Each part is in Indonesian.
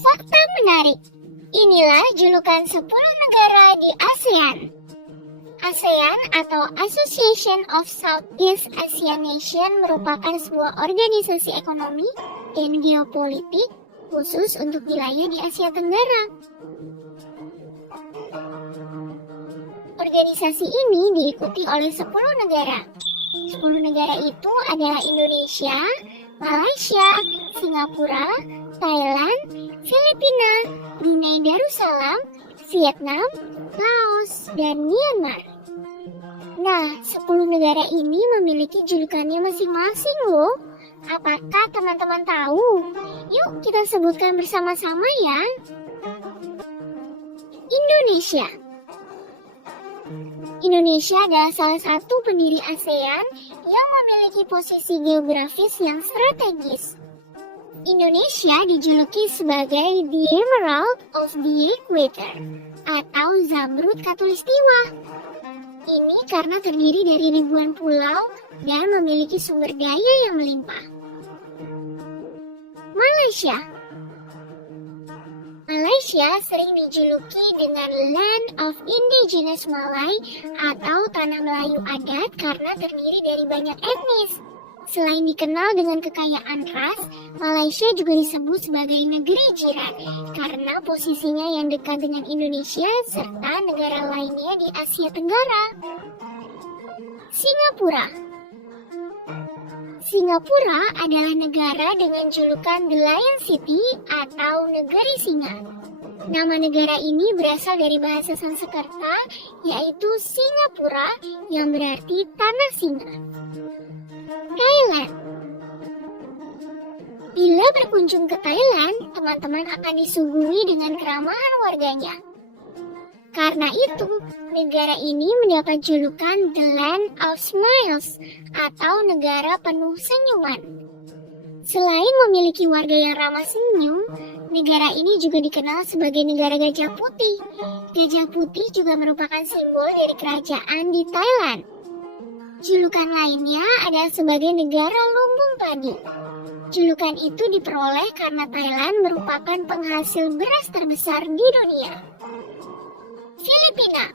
Fakta menarik. Inilah julukan 10 negara di ASEAN. ASEAN atau Association of Southeast Asian Nations merupakan sebuah organisasi ekonomi dan geopolitik khusus untuk wilayah di Asia Tenggara. Organisasi ini diikuti oleh 10 negara. 10 negara itu adalah Indonesia, Malaysia, Singapura, Thailand, Filipina, Brunei Darussalam, Vietnam, Laos, dan Myanmar. Nah, 10 negara ini memiliki julukannya masing-masing loh. Apakah teman-teman tahu? Yuk kita sebutkan bersama-sama ya. Indonesia. Indonesia adalah salah satu pendiri ASEAN yang memiliki posisi geografis yang strategis. Indonesia dijuluki sebagai the Emerald of the Equator atau Zamrud Khatulistiwa. Ini karena terdiri dari ribuan pulau dan memiliki sumber daya yang melimpah. Malaysia. Malaysia sering dijuluki dengan Land of Indigenous Malay atau Tanah Melayu Adat karena terdiri dari banyak etnis. Selain dikenal dengan kekayaan ras, Malaysia juga disebut sebagai negeri jiran karena posisinya yang dekat dengan Indonesia serta negara lainnya di Asia Tenggara. Singapura. Singapura adalah negara dengan julukan The Lion City atau Negeri Singa. Nama negara ini berasal dari bahasa Sanskerta, yaitu Singapura yang berarti tanah singa. Thailand. Bila berkunjung ke Thailand, teman-teman akan disuguhi dengan keramahan warganya. Karena itu, negara ini mendapat julukan The Land of Smiles atau negara penuh senyuman. Selain memiliki warga yang ramah senyum, negara ini juga dikenal sebagai negara gajah putih. Gajah putih juga merupakan simbol dari kerajaan di Thailand. Julukan lainnya adalah sebagai negara lumbung padi. Julukan itu diperoleh karena Thailand merupakan penghasil beras terbesar di dunia. Filipina.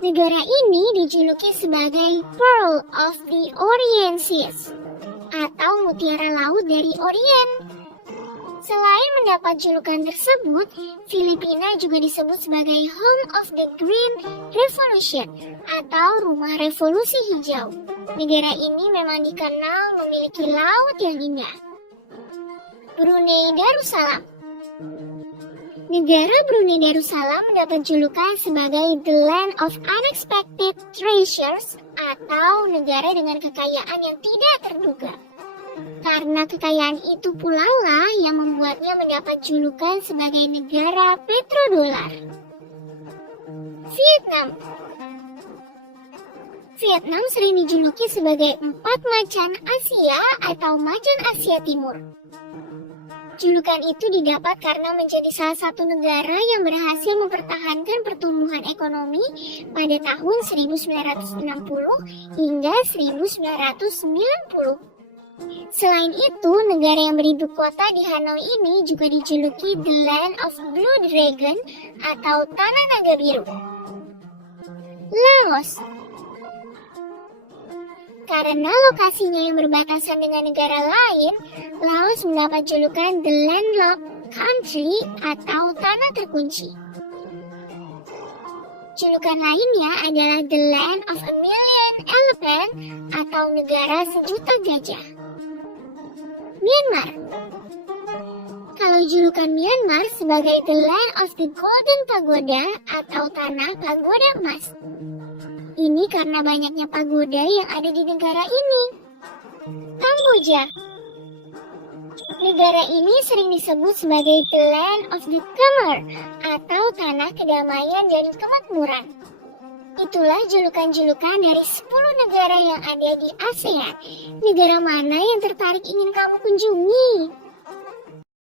Negara ini dijuluki sebagai Pearl of the Orient Seas atau mutiara laut dari Orient. Selain mendapat julukan tersebut, Filipina juga disebut sebagai Home of the Green Revolution atau Rumah Revolusi Hijau. Negara ini memang dikenal memiliki laut yang indah. Brunei Darussalam. Negara Brunei Darussalam mendapat julukan sebagai The Land of Unexpected Treasures atau negara dengan kekayaan yang tidak terduga. Karena kekayaan itu pula lah yang membuatnya mendapat julukan sebagai negara petrodolar. Vietnam. Vietnam sering dijuluki sebagai 4 macan Asia atau macan Asia Timur. Julukan itu didapat karena menjadi salah satu negara yang berhasil mempertahankan pertumbuhan ekonomi pada tahun 1960 hingga 1990. Selain itu, negara yang beribu kota di Hanoi ini juga dijuluki The Land of Blue Dragon atau Tanah Naga Biru. Laos. Karena lokasinya yang berbatasan dengan negara lain, Laos mendapat julukan The Landlocked Country atau Tanah Terkunci. Julukan lainnya adalah The Land of a Million Elephant atau negara sejuta gajah. Myanmar. Kalau julukan Myanmar sebagai The Land of the Golden Pagoda atau Tanah Pagoda Emas. Ini karena banyaknya pagoda yang ada di negara ini. Kamboja. Negara ini sering disebut sebagai The Land of the Khmer atau Tanah Kedamaian dan Kemakmuran. Itulah julukan-julukan dari 10 negara yang ada di ASEAN. Negara mana yang tertarik ingin kamu kunjungi?